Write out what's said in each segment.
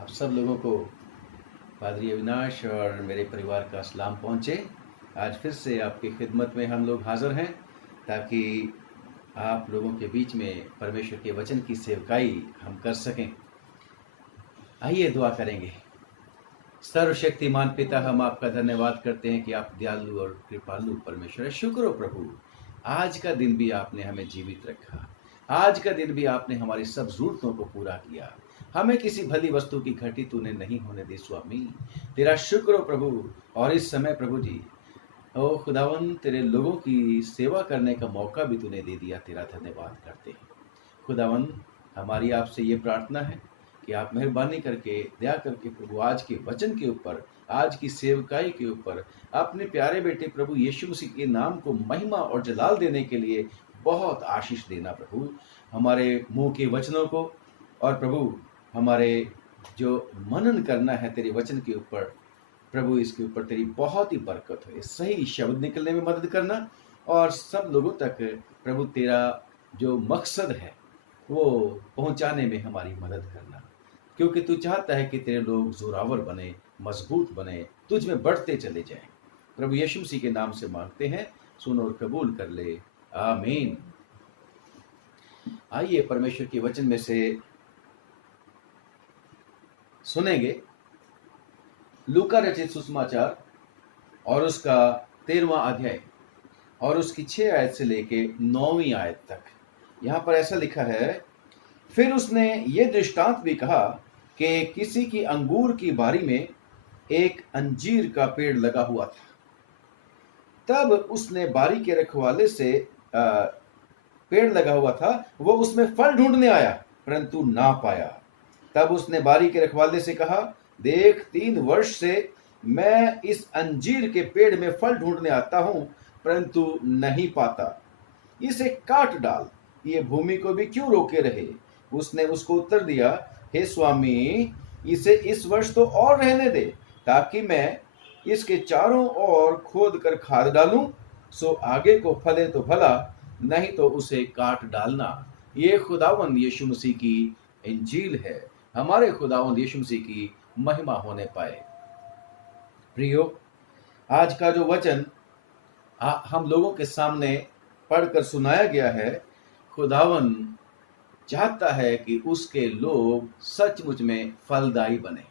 आप सब लोगों को पादरी अविनाश और मेरे परिवार का सलाम पहुँचे। आज फिर से आपकी खिदमत में हम लोग हाज़िर हैं ताकि आप लोगों के बीच में परमेश्वर के वचन की सेवकाई हम कर सकें। आइए दुआ करेंगे। सर्वशक्तिमान पिता, हम आपका धन्यवाद करते हैं कि आप दयालु और कृपालु परमेश्वर है। शुक्र हो प्रभु, आज का दिन भी आपने हमें जीवित रखा। आज का दिन भी आपने हमारी सब ज़रूरतों को पूरा किया। हमें किसी भली वस्तु की घटी तूने नहीं होने दी स्वामी। तेरा शुक्र हो प्रभु। और इस समय प्रभु जी, ओ खुदावन, तेरे लोगों की सेवा करने का मौका भी तूने दे दिया। तेरा धन्यवाद करते हैं खुदावन। हमारी आपसे ये प्रार्थना है कि आप मेहरबानी करके, दया करके प्रभु, आज के वचन के ऊपर, आज की सेवकाई के ऊपर अपने प्यारे बेटे प्रभु यीशु मसीह के नाम को महिमा और जलाल देने के लिए बहुत आशीष देना प्रभु। हमारे मुंह के वचनों को और प्रभु हमारे जो मनन करना है तेरे वचन के ऊपर प्रभु, इसके ऊपर तेरी बहुत ही बरकत हो। सही शब्द निकलने में मदद करना और सब लोगों तक प्रभु तेरा जो मकसद है वो पहुंचाने में हमारी मदद करना, क्योंकि तू चाहता है कि तेरे लोग जोरावर बने, मजबूत बने, तुझ में बढ़ते चले जाएं। प्रभु यीशु मसीह के नाम से मांगते हैं, सुन और कबूल कर ले, आमीन। आइए परमेश्वर के वचन में से सुनेंगे लूका रचित सुसमाचार और उसका 13वां अध्याय और उसकी 6 आयत से लेके 9वीं आयत तक। यहाँ पर ऐसा लिखा है, फिर उसने ये दृष्टांत भी कहा कि किसी की अंगूर की बारी में एक अंजीर का पेड़ लगा हुआ था। तब उसने बारी के रखवाले से पेड़ लगा हुआ था, वो उसमें फल ढूंढने आया परंतु ना पाया। तब उसने बारी के रखवाले से कहा, देख, 3 वर्ष से मैं इस अंजीर के पेड़ में फल ढूंढने आता हूं परंतु नहीं पाता, इसे काट डाल, ये भूमि को भी क्यों रोके रहे। उसने उसको उत्तर दिया, हे स्वामी, इसे इस वर्ष तो और रहने दे, ताकि मैं इसके चारों ओर खोद कर खाद डालूं, सो आगे को फले तो भला, नहीं तो उसे काट डालना। ये खुदावंद यीशु मसीह की इंजील है। हमारे खुदावंद यीशु मसीह की महिमा होने पाए। प्रियो, आज का जो वचन हम लोगों के सामने पढ़कर सुनाया गया है, खुदावन चाहता है कि उसके लोग सचमुच में फलदायी बने,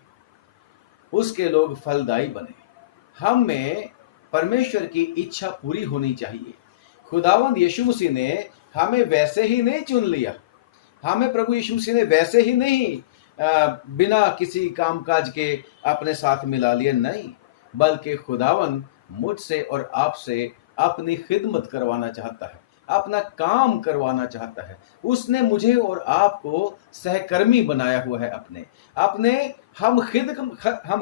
उसके लोग फलदायी बने। हम में परमेश्वर की इच्छा पूरी होनी चाहिए। खुदावंद यीशु मसीह ने हमें वैसे ही नहीं चुन लिया, हमें प्रभु यीशु मसीह ने वैसे ही नहीं बिना किसी कामकाज के अपने साथ मिला लिया, नहीं, बल्कि खुदावन मुझसे और आपसे अपनी खिदमत करवाना चाहता है, अपना काम करवाना चाहता है। उसने मुझे और आपको सहकर्मी बनाया हुआ है, अपने हम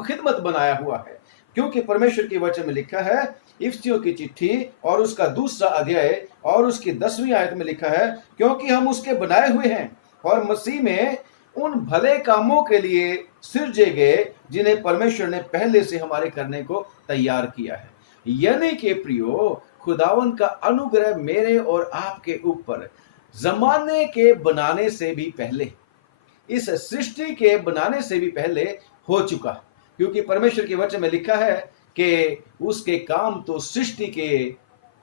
खिदमत बनाया हुआ है। क्योंकि परमेश्वर के वचन में लिखा है, इफिसियों की चिट्ठी और उसका 2 अध्याय और उसकी 10वीं आयत में लिखा है, क्योंकि हम उसके बनाए हुए हैं और मसीह में उन भले कामों के लिए सृजे गए जिन्हें परमेश्वर ने पहले से हमारे करने को तैयार किया है। यानी कि प्रियो, खुदावन का अनुग्रह मेरे और आपके ऊपर जमाने के बनाने से भी पहले, इस सृष्टि के बनाने से भी पहले हो चुका, क्योंकि परमेश्वर के वचन में लिखा है कि उसके काम तो सृष्टि के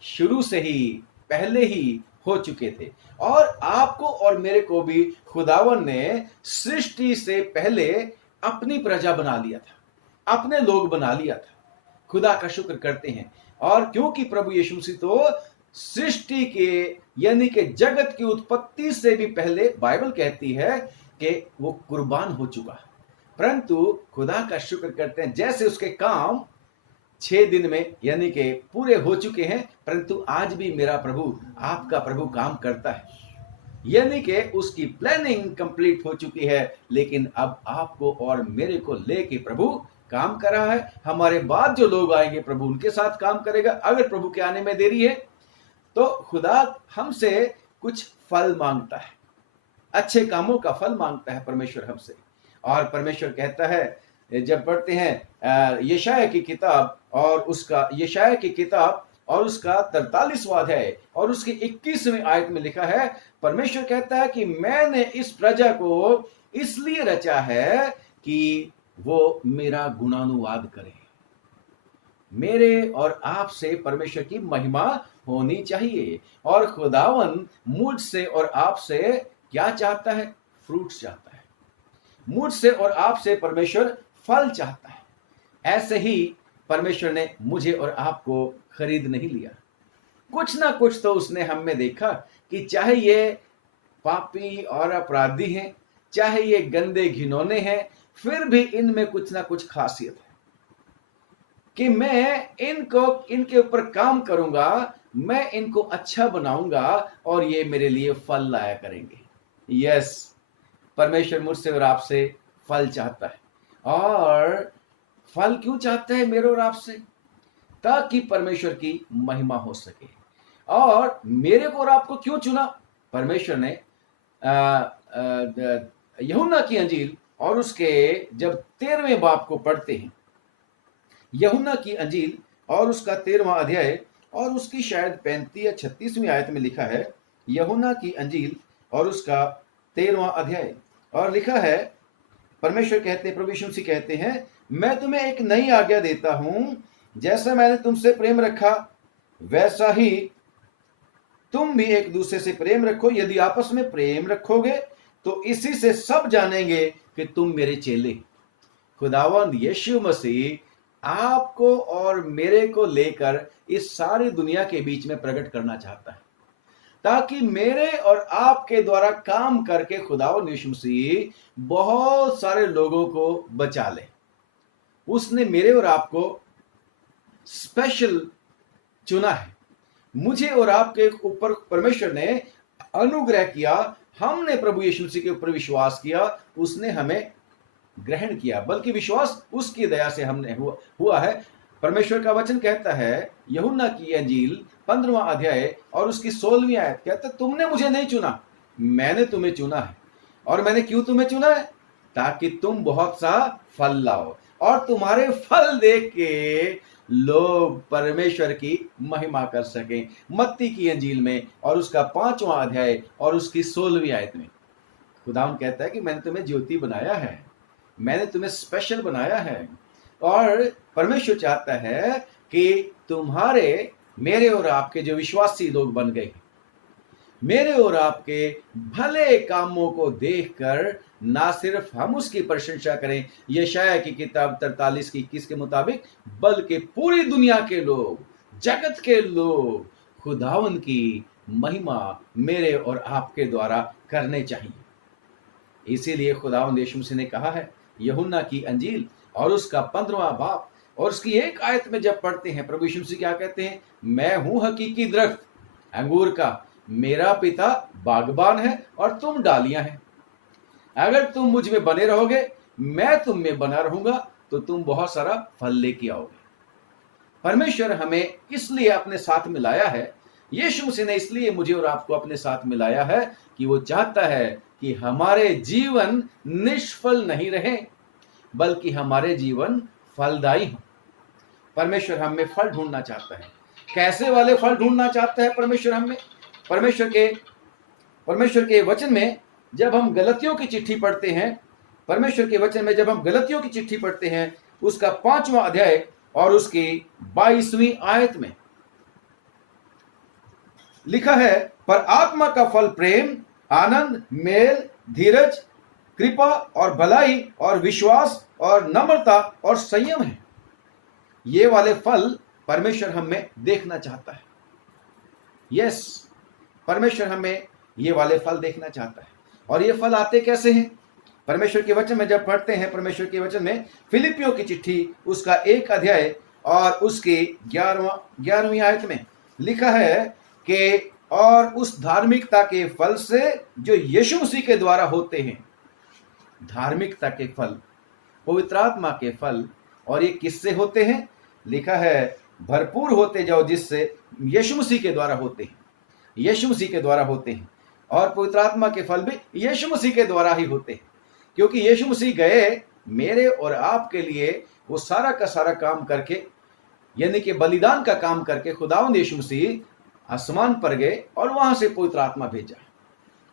शुरू से ही पहले ही हो चुके थे। और आपको और मेरे को भी खुदावन ने सृष्टि से पहले अपनी प्रजा बना लिया था, अपने लोग बना लिया था। खुदा का शुक्र करते हैं। और क्योंकि प्रभु यीशु मसीह तो सृष्टि के यानी कि जगत की उत्पत्ति से भी पहले, बाइबल कहती है कि वो कुर्बान हो चुका, परंतु खुदा का शुक्र करते हैं जैसे उसके काम 6 दिन में यानी कि पूरे हो चुके हैं, परंतु आज भी मेरा प्रभु, आपका प्रभु काम करता है, यानी कि उसकी प्लानिंग कंप्लीट हो चुकी है। लेकिन अब आपको और मेरे को लेके प्रभु काम कर रहा है। हमारे बाद जो लोग आएंगे प्रभु उनके साथ काम करेगा। अगर प्रभु के आने में देरी है तो खुदा हमसे कुछ फल मांगता है, अच्छे कामों का फल मांगता है परमेश्वर हमसे। और परमेश्वर कहता है, जब पढ़ते हैं यशायाह की किताब और उसका 43वां अध्याय और उसकी 21वीं आयत में लिखा है, परमेश्वर कहता है कि मैंने इस प्रजा को इसलिए रचा है कि वो मेरा गुणानुवाद करे। मेरे और आपसे परमेश्वर की महिमा होनी चाहिए। और खुदावन मुझसे और आपसे क्या चाहता है? फ्रूट्स चाहता है। मुझसे और आपसे परमेश्वर फल चाहता है। ऐसे ही परमेश्वर ने मुझे और आपको खरीद नहीं लिया। कुछ ना कुछ तो उसने हम में देखा कि चाहे ये पापी और अपराधी हैं, चाहे ये गंदे घिनौने हैं, फिर भी इनमें कुछ ना कुछ खासियत है कि मैं इनके ऊपर काम करूंगा, मैं इनको अच्छा बनाऊंगा और ये मेरे लिए फल लाया करेंगे। यस, परमेश्वर मुझसे और आपसे फल चाहता है। और फल क्यों चाहता है मेरे और आपसे? ताकि परमेश्वर की महिमा हो सके। और मेरे को और आपको क्यों चुना? परमेश्वर ने यूहन्ना की अंजील और उसके जब 13वें बाब को पढ़ते हैं, यूहन्ना की अंजील और उसका 13वां अध्याय और उसकी शायद 35 या 36वीं आयत में लिखा है, यूहन्ना की अंजील और उसका 13वां अध्याय, और लिखा है, परमेश्वर कहते हैं, प्रभु यीशु मसीह कहते हैं, मैं तुम्हें एक नई आज्ञा देता हूं, जैसा मैंने तुमसे प्रेम रखा वैसा ही तुम भी एक दूसरे से प्रेम रखो। यदि आपस में प्रेम रखोगे तो इसी से सब जानेंगे कि तुम मेरे चेले। खुदावंद यीशु मसीह आपको और मेरे को लेकर इस सारी दुनिया के बीच में प्रकट करना चाहता है, ताकि मेरे और आपके द्वारा काम करके खुदावंद यीशु मसीह बहुत सारे लोगों को बचा ले। उसने मेरे और आपको स्पेशल चुना है। मुझे और आपके ऊपर परमेश्वर ने अनुग्रह किया। हमने प्रभु यीशु मसीह के ऊपर विश्वास किया, उसने हमें ग्रहण किया, बल्कि विश्वास उसकी दया से हमने हुआ है। परमेश्वर का वचन कहता है, यूहन्ना की अंजील 15वां अध्याय और उसकी 16वीं आयत कहता है, तुमने मुझे नहीं चुना, मैंने तुम्हें चुना है। और मैंने क्यों तुम्हें चुना है? ताकि तुम बहुत सा फल लाओ और तुम्हारे फल देख के लोग परमेश्वर की महिमा कर सकें। मत्ती की अंजील में और उसका 5वां अध्याय और उसकी 16वीं आयत में खुदावंद कहता है कि मैंने तुम्हें ज्योति बनाया है, मैंने तुम्हें स्पेशल बनाया है। और परमेश्वर चाहता है कि तुम्हारे, मेरे और आपके जो विश्वासी लोग बन गए, मेरे और आपके भले कामों को देखकर ना सिर्फ हम उसकी प्रशंसा करें, यशायाह की किताब 43 की 21 के मुताबिक, बल्कि पूरी दुनिया के लोग, जगत के लोग खुदावंद की महिमा मेरे और आपके द्वारा करने चाहिए। इसीलिए खुदावंद यीशु मसीह ने कहा है, यूहन्ना की अंजील और उसका 15वां बाब और उसकी एक आयत में जब पढ़ते हैं, प्रभु यीशु मसीह क्या कहते हैं? मैं हूं हकीकी दरख्त अंगूर का, मेरा पिता बागबान है और तुम डालियां हैं। अगर तुम मुझ में बने रहोगे, मैं तुम में बना रहूंगा, तो तुम बहुत सारा फल लेके आओगे। परमेश्वर हमें इसलिए अपने साथ मिलाया है, यीशु मसीह ने इसलिए मुझे और आपको अपने साथ मिलाया है कि वो चाहता है कि हमारे जीवन निष्फल नहीं रहे, बल्कि हमारे जीवन फलदायी हो। परमेश्वर हम में फल ढूंढना चाहता है। कैसे वाले फल ढूंढना चाहता है परमेश्वर हम में? परमेश्वर के वचन में जब हम गलतियों की चिट्ठी पढ़ते हैं, परमेश्वर के वचन में जब हम गलतियों की चिट्ठी पढ़ते हैं, उसका 5वां अध्याय और उसकी 22वीं आयत में लिखा है, पर आत्मा का फल प्रेम, आनंद, मेल, धीरज, कृपा और भलाई और विश्वास और नम्रता और संयम है। ये वाले फल परमेश्वर हम में देखना चाहता है। यस, परमेश्वर हमें ये वाले फल देखना चाहता है। और ये फल आते कैसे हैं? परमेश्वर के वचन में जब पढ़ते हैं, परमेश्वर के वचन में फिलिपियों की चिट्ठी उसका 1 अध्याय और उसकी 11वीं आयत में लिखा है कि और उस धार्मिकता के फल से जो यीशु मसीह के द्वारा होते हैं। धार्मिकता के फल, पवित्र आत्मा के फल, और ये किससे होते हैं? लिखा है, भरपूर होते जाओ जिससे यीशु मसीह के द्वारा होते हैं। यीशु मसीह के द्वारा होते हैं। और पवित्र आत्मा के फल भी यीशु मसीह के द्वारा ही होते हैं, क्योंकि यीशु मसीह गए मेरे और आपके लिए, वो सारा का सारा काम करके, यानी कि बलिदान का काम करके खुदावंद यीशु मसीह आसमान पर गए और वहां से पवित्र आत्मा भेजा।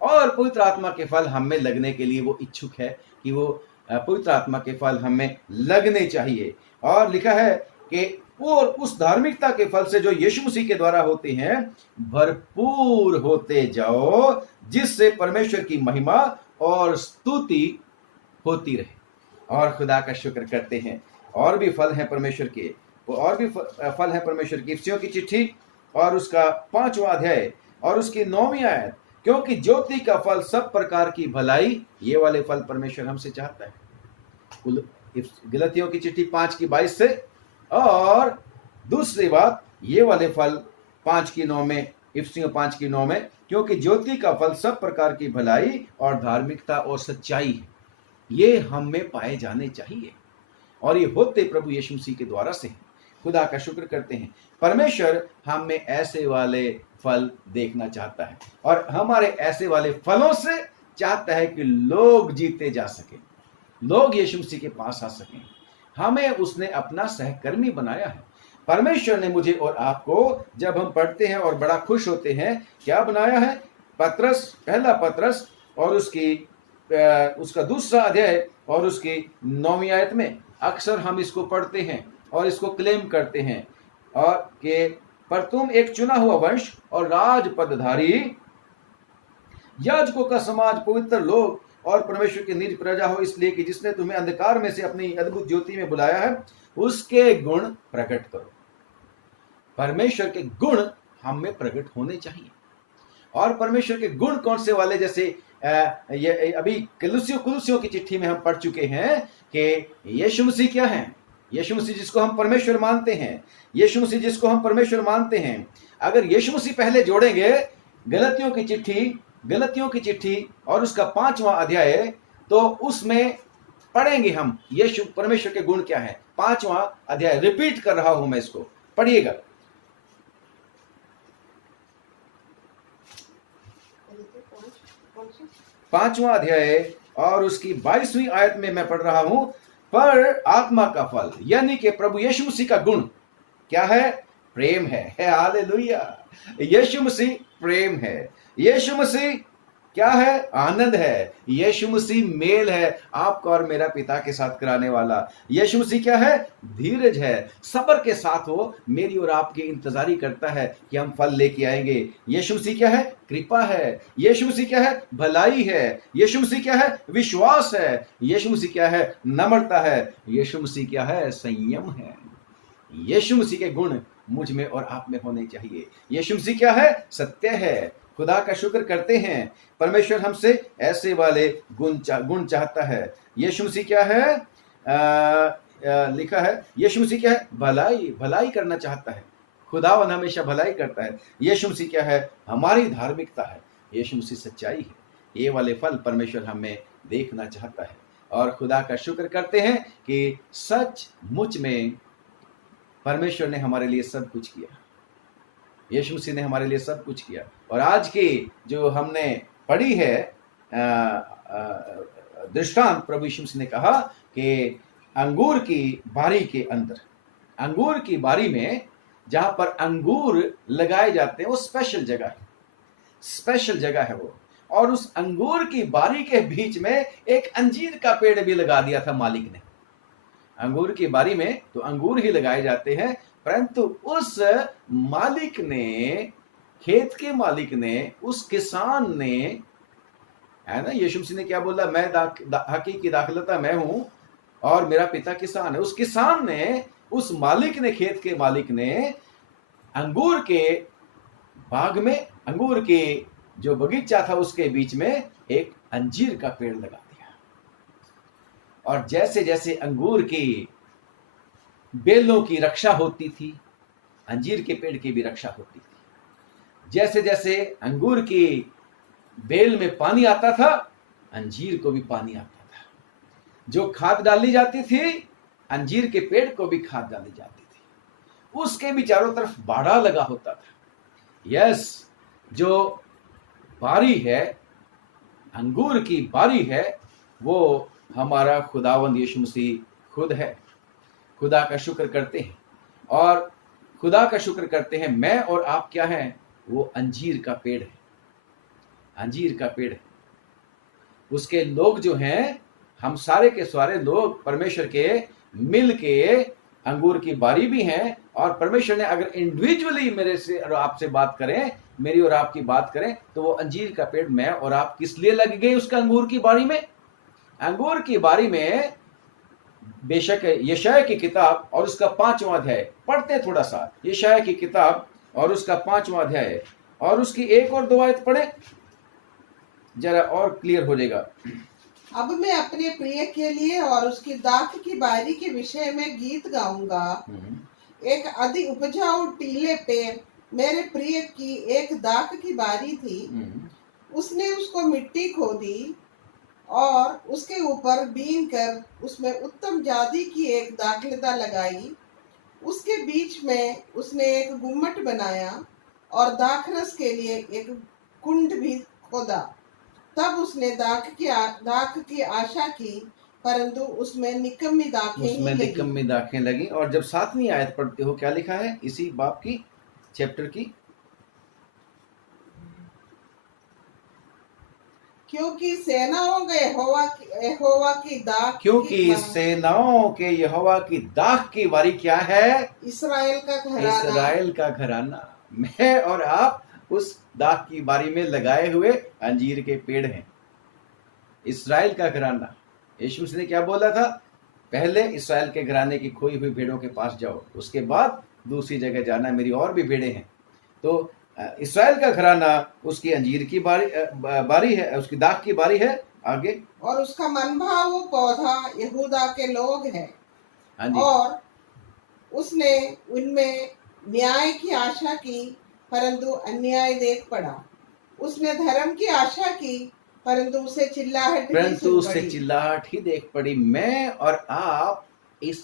और पवित्र आत्मा के फल हम में लगने के लिए वो इच्छुक है कि वो पवित्र आत्मा के फल हमें लगने चाहिए। और लिखा है कि और उस धार्मिकता के फल से जो यीशु मसीह के द्वारा होते हैं भरपूर होते जाओ, जिससे परमेश्वर की महिमा और स्तुति होती रहे। और खुदा का शुक्र करते हैं। और भी फल हैं परमेश्वर के, और भी फल हैं परमेश्वर की। इफिसियों की चिट्ठी और उसका 5वां अध्याय और उसकी 9वीं आयत, क्योंकि ज्योति का फल सब प्रकार की भलाई, ये वाले फल परमेश्वर हमसे चाहता है। गलतियों की चिट्ठी 5:22 से, और दूसरी बात ये वाले फल 5:9 में, इफिसियों 5:9 में, क्योंकि ज्योति का फल सब प्रकार की भलाई और धार्मिकता और सच्चाई है, ये हम में पाए जाने चाहिए। और ये होते प्रभु यीशु मसीह के द्वारा से। खुदा का शुक्र करते हैं। परमेश्वर हम में ऐसे वाले फल देखना चाहता है, और हमारे ऐसे वाले फलों से चाहता है कि लोग जीते जा सके, लोग यीशु मसीह के पास आ सकें। हमें उसने अपना सहकर्मी बनाया है। परमेश्वर ने मुझे और आपको, जब हम पढ़ते हैं और बड़ा खुश होते हैं, क्या बनाया है? पत्रस, पहला पत्रस और उसका 2रा अध्याय और उसकी 9वीं आयत में अक्सर हम इसको पढ़ते हैं और इसको क्लेम करते हैं, और कि पर तुम एक चुना हुआ वंश और राजपदधारी, याजकों का समाज, पवित्र लोग और परमेश्वर की निज प्रजा हो, इसलिए कि जिसने तुम्हें अंधकार में से अपनी अद्भुत ज्योति में बुलाया है, उसके गुण प्रकट करो। परमेश्वर के गुण हम में प्रकट होने चाहिए। और परमेश्वर के गुण कौन से वाले? जैसे ये अभी कुलुसियों की चिट्ठी में हम पढ़ चुके हैं कि यीशु मसीह क्या है। यीशु मसीह जिसको हम परमेश्वर मानते हैं, यीशु मसीह जिसको हम परमेश्वर मानते हैं, अगर यीशु मसीह पहले जोड़ेंगे गलतियों की चिट्ठी और उसका 5वां अध्याय, तो उसमें पढ़ेंगे हम यीशु परमेश्वर के गुण क्या है। 5वां अध्याय, रिपीट कर रहा हूं मैं, इसको पढ़िएगा। 5वां अध्याय और उसकी 22वीं आयत में मैं पढ़ रहा हूं। पर आत्मा का फल यानी कि प्रभु यीशु मसीह का गुण क्या है? प्रेम है। हालेलुया। यीशु मसीह प्रेम है। यीशु मसीह क्या है? आनंद है। यीशु मसीह मेल है, आपका और मेरा पिता के साथ कराने वाला। यीशु मसीह क्या है? धीरज है। सब्र के साथ वो मेरी और आपकी इंतजारी करता है कि हम फल लेके आएंगे। यीशु मसीह क्या है? कृपा है। यीशु मसीह क्या है? भलाई है। यीशु मसीह क्या है? विश्वास है। यीशु मसीह क्या है? नम्रता है। यीशु मसीह क्या है? संयम है। यीशु मसीह के गुण मुझ में और आप में होने चाहिए। यीशु मसीह क्या है? सत्य है। खुदा का शुक्र करते हैं, परमेश्वर हमसे ऐसे वाले गुण चाहता है। यीशु मसीह क्या है? लिखा है यीशु मसीह क्या है? भलाई करना चाहता है। खुदावन हमेशा भलाई करता है। यीशु मसीह क्या है? हमारी धार्मिकता है। यीशु मसीह सच्चाई है। ये वाले फल परमेश्वर हमें देखना चाहता है। और खुदा का शुक्र करते हैं कि सचमुच में परमेश्वर ने हमारे लिए सब कुछ किया। यीशु मसीह ने हमारे लिए सब कुछ किया। और आज की जो हमने पढ़ी है दृष्टांत, प्रभु यीशु मसीह ने कहा कि अंगूर की बारी के अंदर, अंगूर की बारी में जहां पर अंगूर लगाए जाते हैं, वो स्पेशल जगह है, स्पेशल जगह है वो। और उस अंगूर की बारी के बीच में एक अंजीर का पेड़ भी लगा दिया था मालिक ने। अंगूर की बारी में तो अंगूर ही लगाए जाते हैं, परंतु उस मालिक ने, खेत के मालिक ने, उस किसान ने, है ना, यीशु मसीह ने क्या बोला? मैं हकीकी दाखलता मैं हूं और मेरा पिता किसान है। उस किसान ने, उस मालिक ने, खेत के मालिक ने अंगूर के बाग में, अंगूर के जो बगीचा था उसके बीच में एक अंजीर का पेड़ लगा दिया। और जैसे जैसे अंगूर की बेलों की रक्षा होती थी, अंजीर के पेड़ की भी रक्षा होती थी। जैसे जैसे अंगूर की बेल में पानी आता था, अंजीर को भी पानी आता था। जो खाद डाली जाती थी, अंजीर के पेड़ को भी खाद डाली जाती थी। उसके भी चारों तरफ बाड़ा लगा होता था। यस, जो बारी है, अंगूर की बारी है, वो हमारा खुदावंद यीशु मसीह खुद है। खुदा का शुक्र करते हैं, और खुदा का शुक्र करते हैं, मैं और आप क्या हैं? वो अंजीर का पेड़ है। अंजीर का पेड़ है। उसके लोग जो हैं, हम सारे के सारे लोग परमेश्वर के मिल के अंगूर की बारी भी हैं, और परमेश्वर ने अगर इंडिविजुअली मेरे से और आपसे बात करें, मेरी और आपकी बात करें, तो वो अंजीर का पेड़ मैं और आप किस लिए लग गए उसका अंगूर की बारी में? अंगूर की बारी में बेशक यशाया की किताब और उसका 5वां अध्याय पढ़ते हैं, थोड़ा सा यशाया की किताब और उसका 5वां अध्याय और उसकी 1 और 2 आयत पढ़े, जरा और क्लियर हो जाएगा। अब मैं अपने प्रिय के लिए और उसकी दाख की बारी के विषय में गीत गाऊंगा। एक अधि उपजाऊ टीले पे मेरे प्रिय की एक दाख की बारी थी। उसने उसको मिट्टी खोदी और उसके ऊपर बीन कर उसमें उत्तम जाति की एक दाखलता लगाई। उसके बीच में उसने एक गुम्मट बनाया और दाखरस के लिए एक कुंड भी खोदा। तब उसने दाख की आशा की, परंतु उसमें निकम्मी दाखें लगी। और जब 7वीं आयत पढ़ते हो, क्या लिखा है इसी बाप की, चैप्टर की? क्योंकि सेनाओं के यहोवा की दाख क्योंकि सेनाओं के यहोवा की दाख की बारी क्या है? इसराइल का घराना। मैं और आप उस दाख की बारी में लगाए हुए अंजीर के पेड़ हैं। इसराइल का घराना। यीशु मसीह ने क्या बोला था? पहले इसराइल के घराने की खोई हुई भेड़ों के पास जाओ, उसके बाद दूसरी जगह जाना, मेरी और भी भेड़ें हैं। तो इसराइल का घराना उसकी अंजीर की बारी है, उसकी दाख की बारी है। आगे, और उसका मनभाव पौधा यहूदा के लोग हैं। हाँ जी। और उसने उनमें न्याय की आशा की, परंतु अन्याय देख पड़ा। उसने धर्म की आशा की, परंतु उसे चिल्लाहट ही देख पड़ी। मैं और आप इस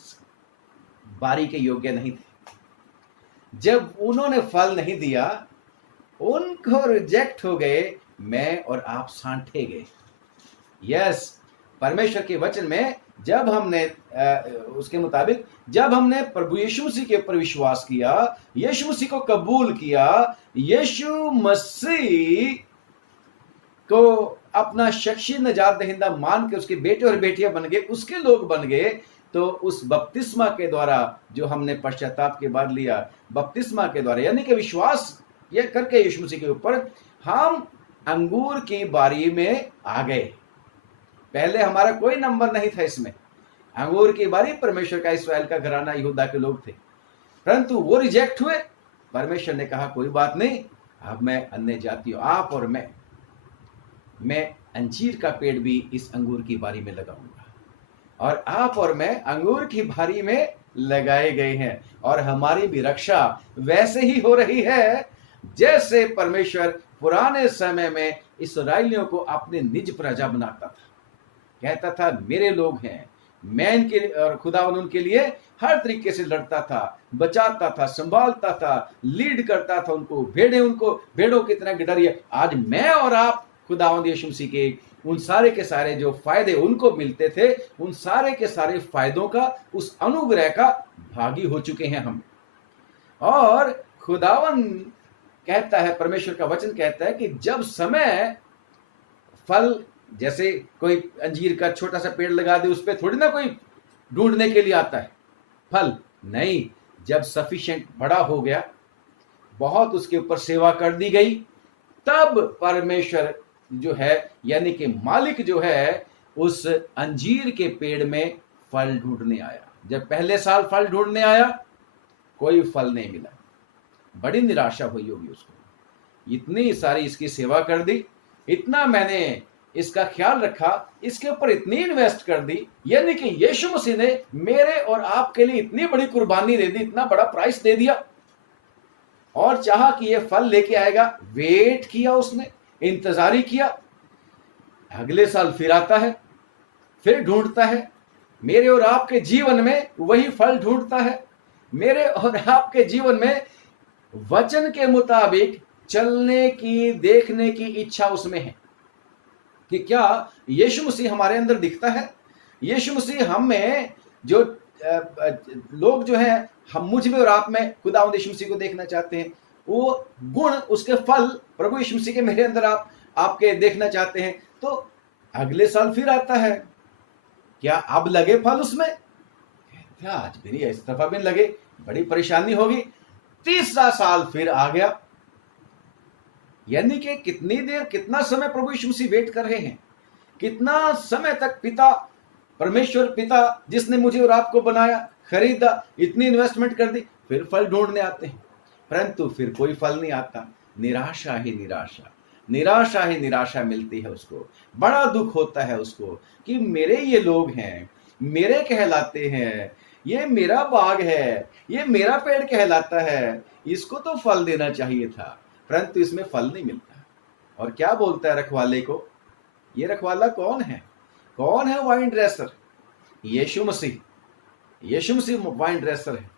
बारी के योग्य नहीं थे। जब उन्होंने फल नहीं दिया, उनको रिजेक्ट हो गए, मैं और आप सांठे गए। यस, परमेश्वर के वचन में जब हमने उसके मुताबिक जब हमने प्रभु यीशु मसीह के ऊपर विश्वास किया, यीशु मसीह को कबूल किया, यीशु मसीह को अपना शख्सी निजात दहिंदा मान के उसके बेटे और बेटियां बन गए, उसके लोग बन गए, तो उस बपतिस्मा के द्वारा जो हमने पश्चाताप के बाद लिया, बपतिस्मा के द्वारा यानी कि विश्वास ये करके यीशु मसीह के ऊपर, हम अंगूर की बारी में आ गए। पहले हमारा कोई नंबर नहीं था इसमें। अंगूर की बारी परमेश्वर का इस्राएल का घराना यहूदा के लोग थे, परंतु वो रिजेक्ट हुए। परमेश्वर ने कहा कोई बात नहीं, अब मैं अन्य जातियों, आप और मैं अंजीर का पेड़ भी इस अंगूर की बारी में लगाऊंगा, और आप और मैं अंगूर की बारी में लगाए गए हैं, और हमारी भी रक्षा वैसे ही हो रही है जैसे परमेश्वर पुराने समय में इस्राएलियों को अपने निज प्रजा बनाता था। कहता था मेरे लोग हैं, मैं इनके और खुदावन उनके लिए हर तरीके से लड़ता था, बचाता था, संभालता था, लीड करता था उनको भेड़ों की तरह गिडरिए। आज मैं और आप खुदावंद यीशु मसीह के उन सारे के सारे जो फायदे उनको मिलते थे, उन सारे के सारे फायदों का, उस अनुग्रह का भागी हो चुके हैं हम। और खुदावन कहता है, परमेश्वर का वचन कहता है कि जब समय फल, जैसे कोई अंजीर का छोटा सा पेड़ लगा दे, उस पर थोड़ी ना कोई ढूंढने के लिए आता है फल, नहीं। जब सफिशिएंट बड़ा हो गया, बहुत उसके ऊपर सेवा कर दी गई, तब परमेश्वर जो है यानी कि मालिक जो है उस अंजीर के पेड़ में फल ढूंढने आया। जब पहले साल फल ढूंढने आया, कोई फल नहीं मिला, बड़ी निराशा हुई होगी उसको। इतनी सारी इसकी सेवा कर दी, इतना मैंने इसका ख्याल रखा, इसके ऊपर इतनी इन्वेस्ट कर दी, यानी कि यीशु मसीह ने मेरे और आपके लिए इतनी बड़ी कुर्बानी दे दी, इतना बड़ा प्राइस दे दिया, और चाहा कि ये फल लेके आएगा। वेट किया उसने, इंतजारी किया, अगले साल फिर आता है, फिर ढूंढता है। मेरे और आपके जीवन में वही फल ढूंढता है। मेरे और आपके जीवन में वचन के मुताबिक चलने की, देखने की इच्छा उसमें है कि क्या यीशु मसीह हमारे अंदर दिखता है। यीशु मसीह हम में जो लोग जो हैं, हम मुझ में और आप में खुदावंद यीशु मसीह को देखना चाहते हैं, वो गुण, उसके फल प्रभु यीशु मसीह के मेरे अंदर आपके देखना चाहते हैं, तो अगले साल फिर आता है, क्या अब लगे फल उसमें? क्या आज भी नहीं, इस दफा भी नहीं लगे, बड़ी परेशानी होगी। तीसरा साल फिर आ गया। यानी कि कितनी देर, कितना समय प्रभु यीशु मसीह वेट कर रहे हैं, कितना समय तक पिता, परमेश्वर पिता जिसने मुझे और आपको बनाया, खरीदा, इतनी इन्वेस्टमेंट कर दी, फिर फल ढूंढने आते हैं, परंतु फिर कोई फल नहीं आता। निराशा ही निराशा, निराशा ही निराशा मिलती है उसको। बड़ा दुख होता है उसको कि मेरे ये लोग हैं, मेरे कहलाते हैं, ये मेरा बाग है, ये मेरा पेड़ कहलाता है, इसको तो फल देना चाहिए था, परंतु इसमें फल नहीं मिलता। और क्या बोलता है रखवाले को? ये रखवाला कौन है? कौन है वाइन ड्रेसर? यीशु मसीह। यीशु मसीह वाइन ड्रेसर है।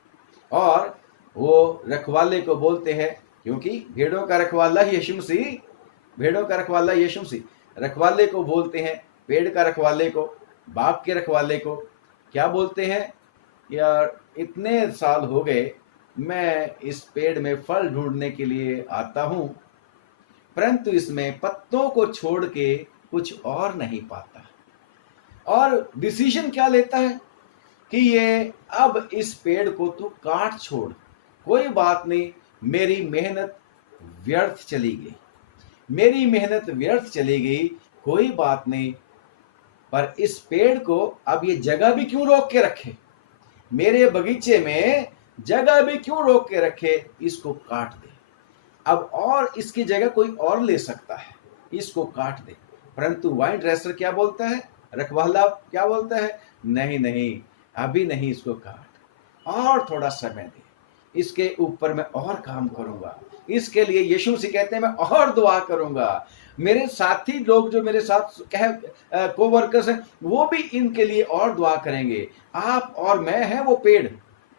और वो रखवाले को बोलते हैं, क्योंकि भेड़ों का रखवाला यीशु मसीह, भेड़ों का रखवाला यीशु मसीह। रखवाले को बोलते हैं, पेड़ का रखवाले को, बाप के रखवाले को क्या बोलते हैं? यार इतने साल हो गए मैं इस पेड़ में फल ढूंढने के लिए आता हूं, परंतु इसमें पत्तों को छोड़ के कुछ और नहीं पाता। और डिसीजन क्या लेता है कि ये अब इस पेड़ को तू काट छोड़, कोई बात नहीं, मेरी मेहनत व्यर्थ चली गई, मेरी मेहनत व्यर्थ चली गई, कोई बात नहीं, पर इस पेड़ को अब ये जगह भी क्यों रोक के रखे, मेरे बगीचे में जगह भी क्यों रोक के रखे, इसको काट दे। अब और इसकी जगह कोई और ले सकता है, इसको काट दे। परंतु वाइन ड्रेसर क्या बोलता है? रखवाला क्या बोलता है? नहीं नहीं, अभी नहीं, इसको काट, और थोड़ा समय दे, इसके ऊपर मैं और काम करूंगा। इसके लिए यीशु मसीह कहते हैं मैं और दुआ करूंगा, मेरे साथी लोग जो मेरे साथ कोवर्कर्स हैं वो भी इनके लिए और दुआ करेंगे। आप और मैं है वो पेड़,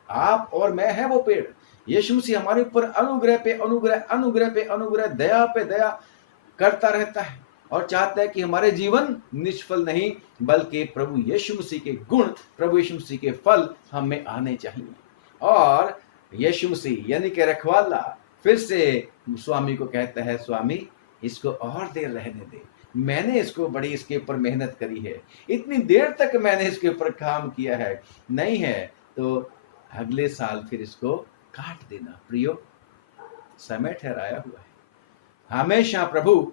आप और मैं है वो पेड़। यीशु मसीह हमारे ऊपर अनुग्रह पे अनुग्रह, अनुग्रह पे अनुग्रह, दया पे दया करता रहता है और चाहता है कि हमारे जीवन निष्फल नहीं, बल्कि प्रभु यीशु मसीह के गुण, प्रभु यीशु मसीह के फल हम में आने चाहिए। और यीशु मसीह यानी कि रखवाला फिर से स्वामी को कहता है, स्वामी इसको और देर रहने दे, मैंने इसको बड़ी इसके ऊपर मेहनत करी है, इतनी देर तक मैंने इसके ऊपर काम किया है, नहीं है तो अगले साल फिर इसको काट देना। प्रियो, समय ठहराया हुआ है। हमेशा प्रभु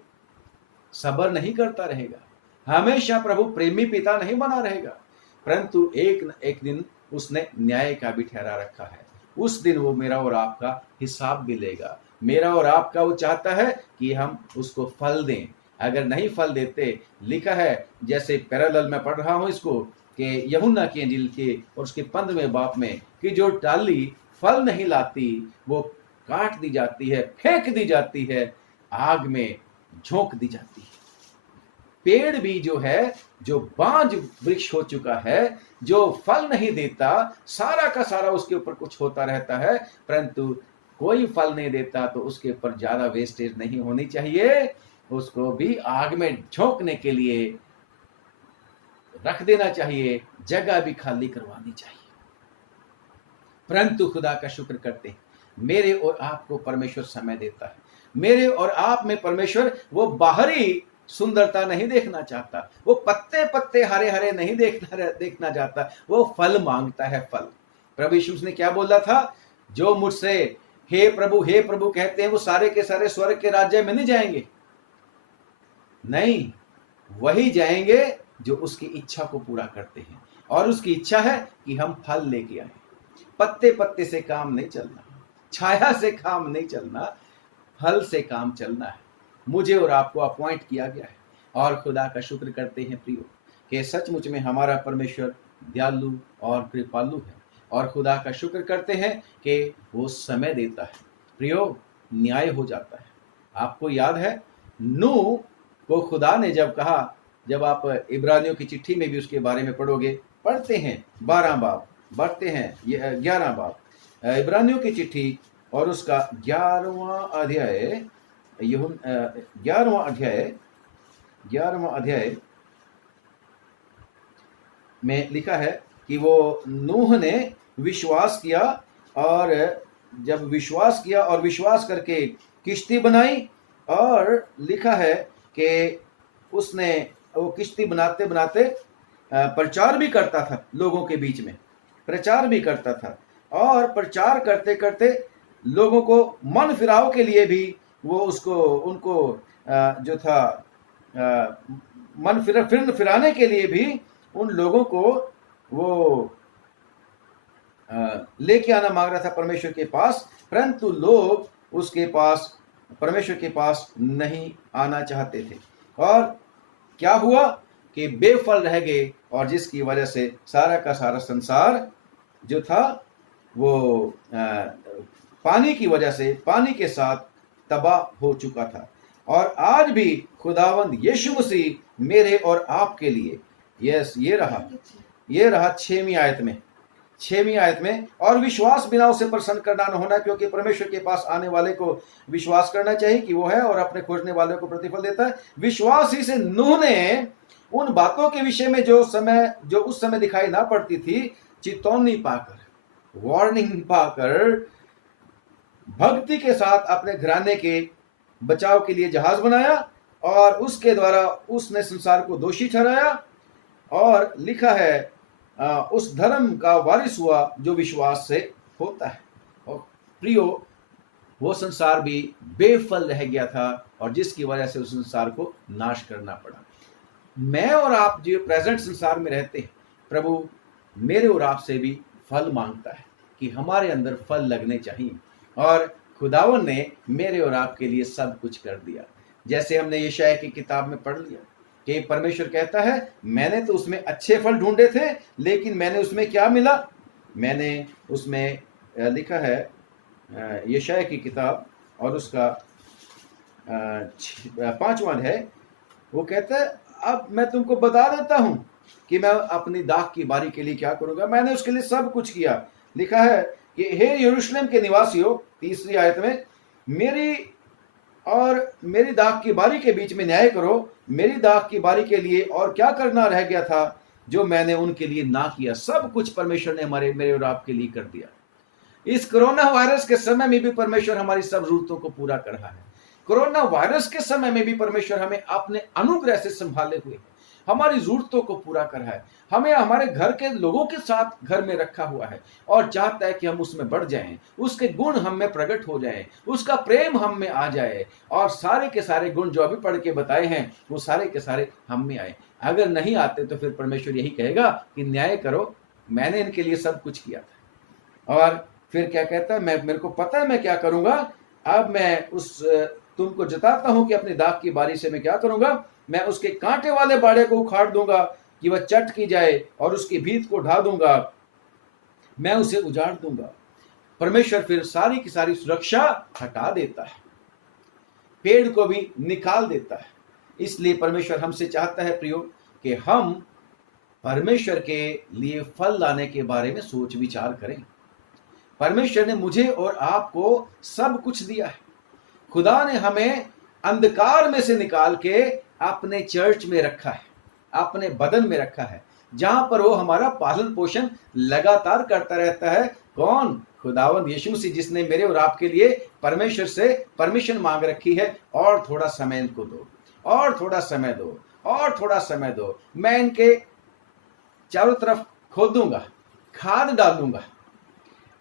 सब्र नहीं करता रहेगा, हमेशा प्रभु प्रेमी पिता नहीं बना रहेगा, परंतु एक न एक दिन उसने न्याय का भी ठहरा रखा है। उस दिन वो मेरा और आपका हिसाब भी लेगा। मेरा और आपका वो चाहता है कि हम उसको फल दें। अगर नहीं फल देते, लिखा है, जैसे पैरेलल में पढ़ रहा हूं इसको, कि यूहन्ना की इंजील के और उसके 15वें बाब में, कि जो टाली फल नहीं लाती वो काट दी जाती है, फेंक दी जाती है, आग में झोंक दी जाती है। पेड़ भी जो है, जो बांझ वृक्ष हो चुका है, जो फल नहीं देता, सारा का सारा उसके ऊपर कुछ होता रहता है, परंतु कोई फल नहीं देता, तो उसके ऊपर ज्यादा वेस्टेज नहीं होनी चाहिए, उसको भी आग में झोंकने के लिए रख देना चाहिए, जगह भी खाली करवानी चाहिए। परंतु खुदा का शुक्र करते हैं, मेरे और आपको परमेश्वर समय देता है। मेरे और आप में परमेश्वर वो बाहरी सुंदरता नहीं देखना चाहता, वो पत्ते पत्ते हरे हरे नहीं देखना चाहता, वो फल मांगता है, फल। प्रभु यीशु ने क्या बोला था? जो मुझसे हे प्रभु कहते हैं वो सारे के सारे स्वर्ग के राज्य में नहीं जाएंगे, नहीं, वही जाएंगे जो उसकी इच्छा को पूरा करते हैं। और उसकी इच्छा है कि हम फल लेके आए। पत्ते पत्ते से काम नहीं चलना, छाया से काम नहीं चलना, फल से काम चलना है। मुझे और आपको अपॉइंट किया गया है। और खुदा का शुक्र करते हैं प्रियो कि सचमुच में हमारा परमेश्वर दयालु और कृपालु है। और खुदा का शुक्र करते हैं कि वो समय देता है। प्रियो, न्याय हो जाता है। आपको याद है नूह को खुदा ने जब कहा, जब आप इब्रानियों की चिट्ठी में भी उसके बारे में पढ़ोगे, पढ़ते हैं 12 बाब, बढ़ते हैं 11 बाब, इब्रानियों की चिट्ठी और उसका 11वां अध्याय, 11वां अध्याय में लिखा है कि वो नूह ने विश्वास किया, और जब विश्वास किया और विश्वास करके किश्ती बनाई, और लिखा है कि उसने वो किश्ती बनाते बनाते प्रचार भी करता था, लोगों के बीच में प्रचार भी करता था, और प्रचार करते करते लोगों को मन फिराव के लिए भी वो उनको जो था मन फिराने के लिए भी उन लोगों को वो लेके आना मांग रहा था परमेश्वर के पास, परंतु लोग उसके पास, परमेश्वर के पास नहीं आना चाहते थे। और क्या हुआ कि बेफल रह गए, और जिसकी वजह से सारा का सारा संसार जो था वो पानी की वजह से, पानी के साथ तबाह हो चुका था। और आज भी खुदावंद यीशु मसीह मेरे और आपके लिए, यस ये रहा 6वीं आयत में, और विश्वास बिना उसे प्रसन्न करना न होना, क्योंकि परमेश्वर के पास आने वाले को विश्वास करना चाहिए कि वो है, और अपने खोजने वाले को प्रतिफल देता है। विश्वास ही से नूह ने उन बातों के विषय में जो उस समय दिखाई ना पड़ती थी, चेतावनी पाकर, वार्निंग पाकर, भक्ति के साथ अपने घराने के बचाव के लिए जहाज बनाया, और उसके द्वारा उसने संसार को दोषी ठहराया, और लिखा है उस धर्म का वारिस हुआ जो विश्वास से होता है। और प्रियो, वो संसार भी बेफल रह गया था, और जिसकी वजह से उस संसार को नाश करना पड़ा। मैं और आप जो प्रेजेंट संसार में रहते हैं, प्रभु मेरे और आपसे भी फल मांगता है कि हमारे अंदर फल लगने चाहिए, और खुदावन ने मेरे और आपके लिए सब कुछ कर दिया। जैसे हमने यशायाह की किताब में पढ़ लिया कि परमेश्वर कहता है, मैंने तो उसमें अच्छे फल ढूंढे थे, लेकिन मैंने उसमें क्या मिला, मैंने उसमें लिखा है यशायाह की किताब और उसका 5वां अध्याय, वो कहता है, अब मैं तुमको बता देता हूं कि मैं अपनी दाख की बारी के लिए क्या करूंगा, मैंने उसके लिए सब कुछ किया। लिखा है कि हे यरूशलेम के निवासियों, 3री आयत में, मेरी दाख की बारी के बीच में न्याय करो। मेरी दाख की बारी के लिए और क्या करना रह गया था जो मैंने उनके लिए ना किया, सब कुछ परमेश्वर ने मेरे और आपके लिए कर दिया। इस कोरोना वायरस के समय में भी परमेश्वर हमारी सब जरूरतों को पूरा कर रहा है। कोरोना वायरस के समय में भी परमेश्वर हमें अपने अनुग्रह से संभाले हुए हमारी जरूरतों को पूरा कर रहा है। हमें हमारे घर के लोगों के साथ घर में रखा हुआ है, और चाहता है कि हम उसमें बढ़ जाएं, उसके गुण हम में प्रकट हो जाएं, उसका प्रेम हम में आ जाए, और सारे के सारे गुण जो अभी पढ़ के बताए हैं वो सारे के सारे हम में आए। अगर नहीं आते तो फिर परमेश्वर यही कहेगा कि न्याय करो, मैंने इनके लिए सब कुछ किया था। और फिर क्या कहता है, मेरे को पता है मैं क्या करूंगा, अब मैं तुमको जताता हूं कि अपनी दाख की बारी से मैं क्या करूंगा, मैं उसके कांटे वाले बाड़े को उखाड़ दूंगा कि वह चट की जाए, और उसकी भीत को ढा दूंगा, मैं उसे उजाड़ दूंगा। परमेश्वर फिर सारी की सारी सुरक्षा हटा देता है, पेड़ को भी निकाल देता है। इसलिए परमेश्वर हमसे चाहता है प्रियो कि हम परमेश्वर के लिए फल लाने के बारे में सोच विचार करें। परमेश्वर ने मुझे और आपको सब कुछ दिया है। खुदा ने हमें अंधकार में से निकाल के अपने चर्च में रखा है, अपने बदन में रखा है, जहां पर वो हमारा पालन पोषण लगातार करता रहता है। कौन? खुदावंद यीशु मसीह, जिसने मेरे और आपके लिए परमेश्वर से परमिशन मांग रखी है, और थोड़ा समय इनको दो, और थोड़ा समय दो, और थोड़ा समय दो, मैं इनके चारों तरफ खोदूंगा, खाद डालूंगा,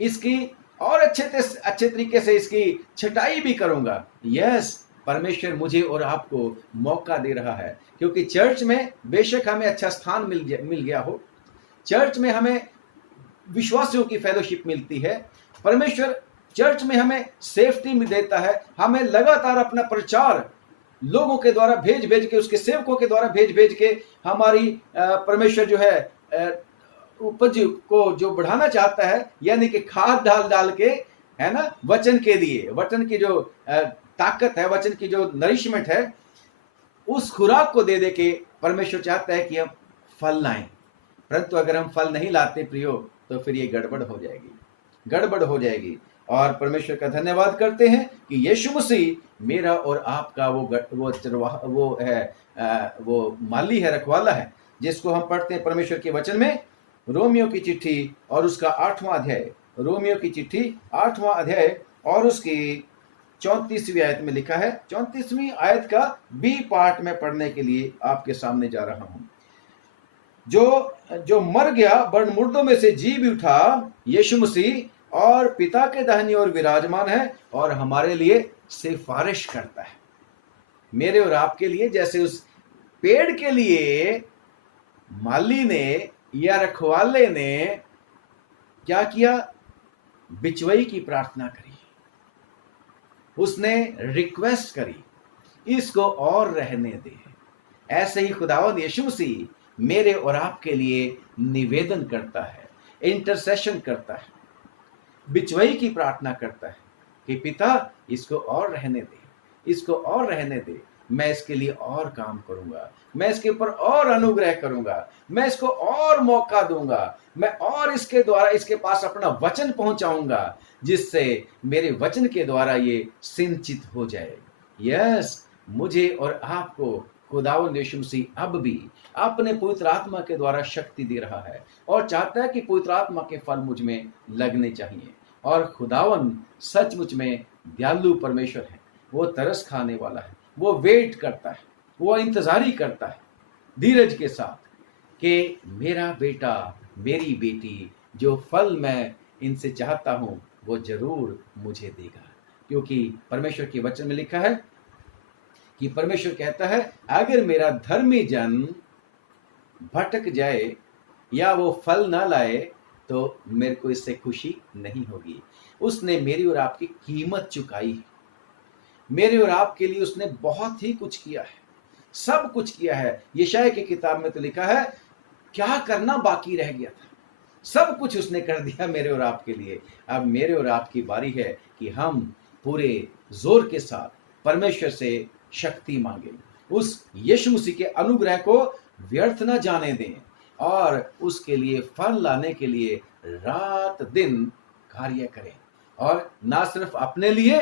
इसकी और अच्छे तरीके से इसकी छटाई भी करूंगा। यस, परमेश्वर मुझे और आपको मौका दे रहा है, क्योंकि चर्च में बेशक हमें अच्छा स्थान मिल गया हो, चर्च में हमें विश्वासियों की फेलोशिप मिलती है, परमेश्वर चर्च में हमें सेफ्टी में देता है, हमें लगातार अपना प्रचार लोगों के द्वारा भेज के, उसके सेवकों के द्वारा भेज के हमारी परमेश्वर जो है उपज को जो बढ़ाना चाहता है, यानी कि खाद डाल के, है ना, वचन के लिए, वचन की जो ताकत है, वचन की जो नरिशमेंट है, उस खुराक को दे के परमेश्वर चाहता है कि हम फल लाएं। परंतु अगर हम फल नहीं लाते प्रियो, तो फिर ये गड़बड़ हो जाएगी। और परमेश्वर का धन्यवाद करते हैं कि यीशु मसीह मेरा और आपका वो माली है, रखवाला है, जिसको हम पढ़ते हैं परमेश्वर के वचन में, रोमियो की चिट्ठी और उसका 8वां अध्याय, रोमियो की चिट्ठी 8वां अध्याय और उसकी 34वीं आयत में लिखा है। 34वीं आयत का बी पार्ट में पढ़ने के लिए आपके सामने जा रहा हूं। जो मर गया वरन मुर्दों में से जी भी उठा, यीशु मसीह और पिता के दाहिनी ओर विराजमान है और हमारे लिए सिफारिश करता है, मेरे और आपके लिए। जैसे उस पेड़ के लिए माली ने या रखवाले ने क्या किया, बिचवई की प्रार्थना करी, उसने रिक्वेस्ट करी, इसको और रहने दे। ऐसे ही खुदावंद यीशु मसीह मेरे और आपके लिए निवेदन करता है, इंटरसेशन करता है, बिचवई की प्रार्थना करता है कि पिता इसको और रहने दे, इसको और रहने दे, मैं इसके लिए और काम करूंगा, मैं इसके ऊपर और अनुग्रह करूंगा, मैं इसको और मौका दूंगा, मैं और इसके द्वारा इसके पास अपना वचन पहुंचाऊंगा, जिससे मेरे वचन के द्वारा ये सिंचित हो जाए। यस, मुझे और आपको खुदावंद यीशु मसीह अब भी अपने पवित्र आत्मा के द्वारा शक्ति दे रहा है और चाहता है कि पवित्र आत्मा के फल मुझ में लगने चाहिए। और खुदावंद सचमुच में दयालु परमेश्वर है, वो तरस खाने वाला है, वो वेट करता है, वो इंतजारी करता है धीरज के साथ कि मेरा बेटा मेरी बेटी जो फल मैं इनसे चाहता हूं वो जरूर मुझे देगा। क्योंकि परमेश्वर के वचन में लिखा है कि परमेश्वर कहता है, अगर मेरा धर्मी जन भटक जाए या वो फल ना लाए तो मेरे को इससे खुशी नहीं होगी। उसने मेरी और आपकी कीमत चुकाई है, मेरे और आपके लिए उसने बहुत ही कुछ किया है, सब कुछ किया है। यशायाह की किताब में तो लिखा है, क्या करना बाकी रह गया था, सब कुछ उसने कर दिया मेरे और आपके लिए। अब मेरे और आपकी बारी है कि हम पूरे जोर के साथ परमेश्वर से शक्ति मांगे, उस यीशु मसीह के अनुग्रह को व्यर्थ न जाने दें और उसके लिए फल लाने के लिए रात दिन कार्य करें। और ना सिर्फ अपने लिए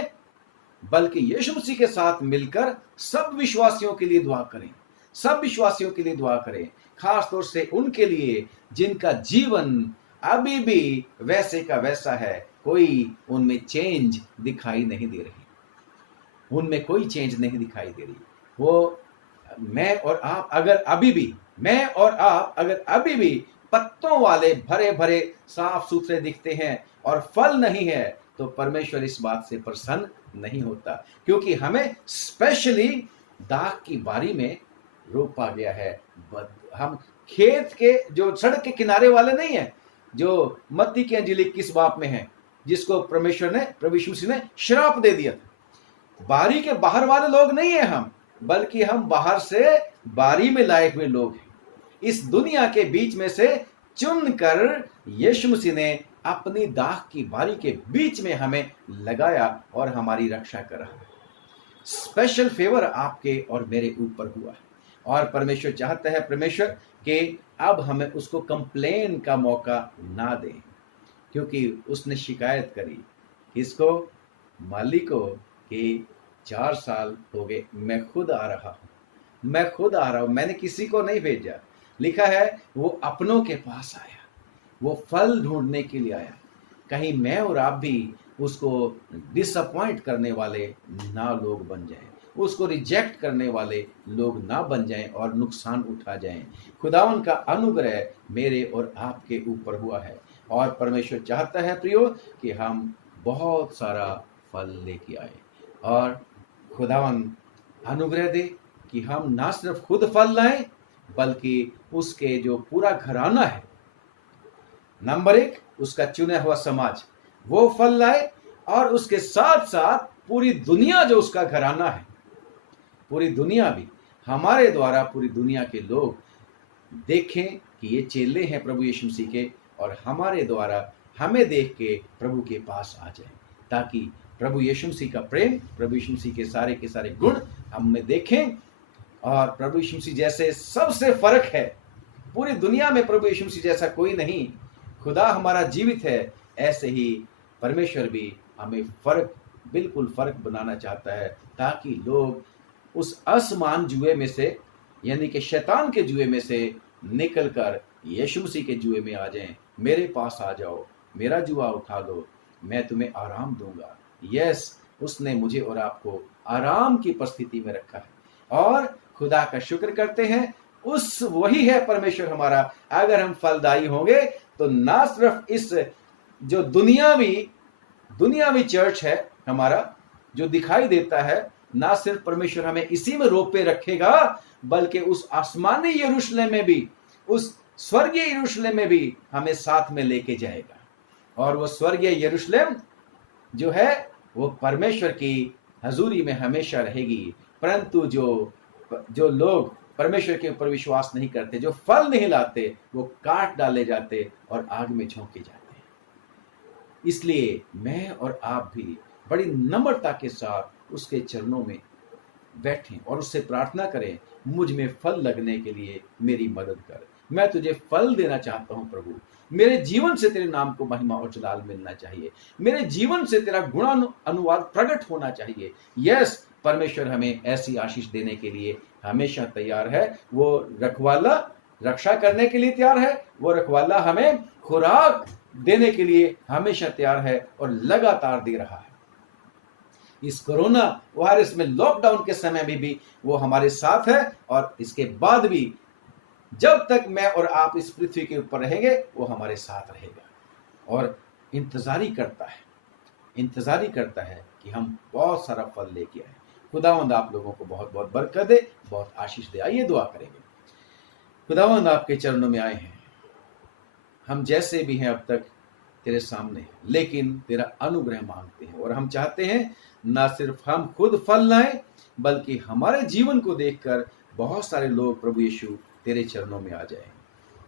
बल्कि यीशु मसीह के साथ मिलकर सब विश्वासियों के लिए दुआ करें, सब विश्वासियों के लिए दुआ करें, खास तौर से उनके लिए जिनका जीवन अभी भी वैसे का वैसा है, कोई उनमें चेंज दिखाई नहीं दे रही, उनमें कोई चेंज नहीं दिखाई दे रही। वो मैं और आप अगर अभी भी पत्तों वाले भरे भरे साफ सुथरे दिखते हैं और फल नहीं है तो परमेश्वर इस बात से प्रसन्न नहीं होता, क्योंकि हमें स्पेशली दाख की बारी में रोपा गया है। हम खेत के जो सड़क के किनारे वाले नहीं है, जो मत्ती की अंजील 21 बाब में है, जिसको प्रभु यीशु मसीह ने श्राप दे दिया था। बारी के बाहर वाले लोग नहीं है हम, बल्कि हम बाहर से बारी में लाए हुए लोग हैं। इस दुनिया के बीच में से चुनकर यीशु मसीह ने अपनी दाख की बारी के बीच में हमें लगाया और हमारी रक्षा कर रहा है। स्पेशल फेवर आपके और मेरे ऊपर हुआ है और परमेश्वर चाहता है कि अब हमें उसको कंप्लेन का मौका ना दें, क्योंकि उसने शिकायत करी किसको, मालिक को, कि 4 साल हो गए, मैं खुद आ रहा हूं, मैंने किसी को नहीं भेजा। लिखा है वो अपनों के पास आया, वो फल ढूंढने के लिए आया। कहीं मैं और आप भी उसको डिसअपॉइंट करने वाले ना लोग बन जाएं, उसको रिजेक्ट करने वाले लोग ना बन जाएं और नुकसान उठा जाएं। खुदावन का अनुग्रह मेरे और आपके ऊपर हुआ है और परमेश्वर चाहता है प्रियो कि हम बहुत सारा फल लेके आए और खुदावन अनुग्रह दे कि हम ना सिर्फ खुद फल लाएं बल्कि उसके जो पूरा घराना है, नंबर 1 उसका चुना हुआ समाज, वो फल लाए और उसके साथ साथ पूरी दुनिया जो उसका घराना है, पूरी दुनिया भी हमारे द्वारा पूरी दुनिया के लोग देखें कि ये चेले हैं प्रभु यीशु मसीह के और हमारे द्वारा हमें देख के प्रभु के पास आ जाएं, ताकि प्रभु यीशु मसीह का प्रेम, प्रभु यीशु मसीह के सारे गुण हम में देखें। और प्रभु यीशु मसीह जैसे सबसे फर्क है, पूरी दुनिया में प्रभु यीशु मसीह जैसा कोई नहीं, खुदा हमारा जीवित है, ऐसे ही परमेश्वर भी हमें बिल्कुल फर्क बनाना चाहता है, ताकि लोग उस असमान जुए में से, यानी कि शैतान के जुए में से निकलकर यीशु मसीह के जुए में आ जाएं। मेरे पास आ जाओ, मेरा जुआ उठा लो, मैं तुम्हें आराम दूंगा। यस, उसने मुझे और आपको आराम की परिस्थिति में रखा है और खुदा का शुक्र करते हैं। उस वही है परमेश्वर हमारा। अगर हम फलदायी होंगे तो ना सिर्फ इस जो दुनियावी चर्च है हमारा जो दिखाई देता है, ना सिर्फ परमेश्वर हमें इसी में रोपे रखेगा, बल्कि उस आसमानी यरूशलेम में भी, उस स्वर्गीय यरूशलेम में भी हमें साथ में लेके जाएगा। और वो स्वर्गीय यरूशलेम जो है वो परमेश्वर की हजूरी में हमेशा रहेगी। परंतु जो लोग परमेश्वर के ऊपर विश्वास नहीं करते, जो फल नहीं लाते, वो काट डाले जाते और आग में झोंके जाते हैं। इसलिए मैं और आप भी बड़ी नम्रता के साथ उसके चरणों में बैठें और उससे प्रार्थना करें, मुझ में फल लगने के लिए मेरी मदद कर। मैं तुझे फल देना चाहता हूं प्रभु। मेरे जीवन से तेरे नाम को महिमा और जलाल मिलना चाहिए। मेरे जीवन से तेरा गुण अनुवाद प्रकट होना चाहिए। यस, परमेश्वर हमें ऐसी आशीष देने के लिए हमेशा तैयार है। वो रखवाला रक्षा करने के लिए तैयार है। वो रखवाला हमें खुराक देने के लिए हमेशा तैयार है और लगातार दे रहा है। इस कोरोना वायरस में लॉकडाउन के समय में भी वो हमारे साथ है, और इसके बाद भी जब तक मैं और आप इस पृथ्वी के ऊपर रहेंगे वो हमारे साथ रहेगा और इंतजारी करता है कि हम बहुत सारा फल लेके आए। खुदावंद आप लोगों को बहुत बहुत बरकत दे, बहुत आशीष दे। आइए दुआ करेंगे। खुदावंद आपके चरणों में आए हैं, हम जैसे भी हैं अब तक तेरे सामने, लेकिन तेरा अनुग्रह मांगते हैं। और हम चाहते हैं ना सिर्फ हम खुद फल लाएं, बल्कि हमारे जीवन को देखकर बहुत सारे लोग प्रभु यीशु तेरे चरणों में आ जाएं।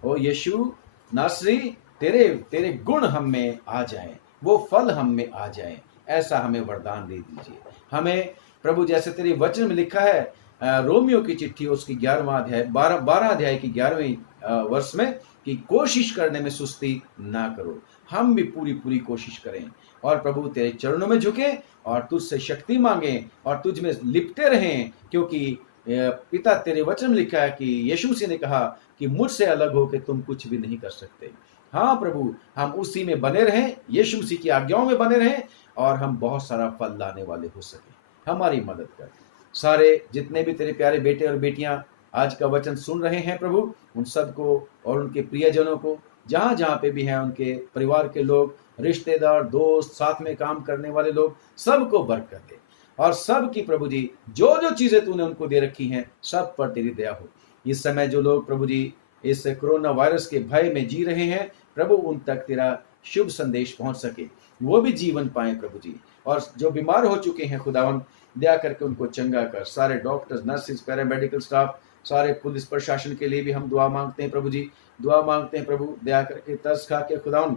ओ यीशु नासरी, तेरे गुण हम में आ जाएं, वो फल हम में आ जाएं। ऐसा हमें वरदान दे दीजिए। हमें प्रभु, जैसे तेरे वचन में लिखा है रोमियो की चिट्ठी उसकी 11वां अध्याय 12 अध्याय की 11वीं वर्ष में, कि कोशिश करने में सुस्ती ना करो। हम भी पूरी कोशिश करें और प्रभु तेरे चरणों में झुकें और तुझसे शक्ति मांगें और तुझ में लिपटे रहें, क्योंकि पिता तेरे वचन में लिखा है कि यीशु मसीह ने कहा कि मुझसे अलग हो के तुम कुछ भी नहीं कर सकते। हाँ प्रभु, हम उसी में बने रहें, यीशु मसीह की आज्ञाओं में बने रहें और हम बहुत सारा फल लाने वाले हो सके। हमारी मदद कर। सारे जितने भी तेरे प्यारे बेटे और बेटियां आज का वचन सुन रहे हैं प्रभु, उन सबको और उनके प्रियजनों को, जहां जहां पे भी हैं, उनके परिवार के लोग, रिश्तेदार, दोस्त, साथ में काम करने वाले लोग, सबको बरकत दे। और सब की प्रभु जी जो चीजें तूने उनको दे रखी हैं, सब पर तेरी दया हो। इस समय जो लोग प्रभु जी इस कोरोना वायरस के भय में जी रहे हैं, प्रभु उन तक तेरा शुभ संदेश पहुंच सके, वो भी जीवन पाए प्रभु जी। और जो बीमार हो चुके हैं खुदावन, दया करके उनको चंगा कर। सारे डॉक्टर्स, नर्सेज, पैरामेडिकल स्टाफ, सारे पुलिस प्रशासन के लिए भी हम दुआ मांगते हैं प्रभु जी। दुआ मांगते हैं प्रभु, दया करके तरस खा के खुदावन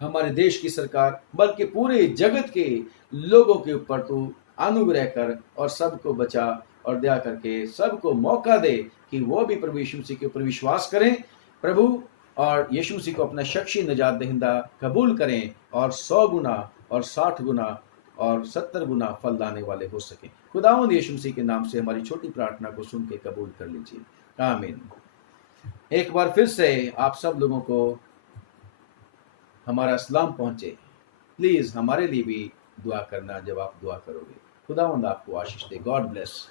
हमारे देश की सरकार, बल्कि पूरे जगत के लोगों के ऊपर तू अनुग्रह कर और सबको बचा और दया करके सबको मौका दे कि वो भी प्रभु यीशु मसीह के ऊपर विश्वास करें प्रभु, और यीशु मसीह को अपना शख्सी निजात दहिंदा कबूल करें और 100 गुना और 60 गुना और 70 गुना फल लाने वाले हो सके। खुदावंद यीशु मसीह के नाम से हमारी छोटी प्रार्थना को सुन के कबूल कर लीजिए। आमीन। एक बार फिर से आप सब लोगों को हमारा सलाम पहुंचे। प्लीज हमारे लिए भी दुआ करना जब आप दुआ करोगे। खुदावंद आपको आशीष दे। God bless.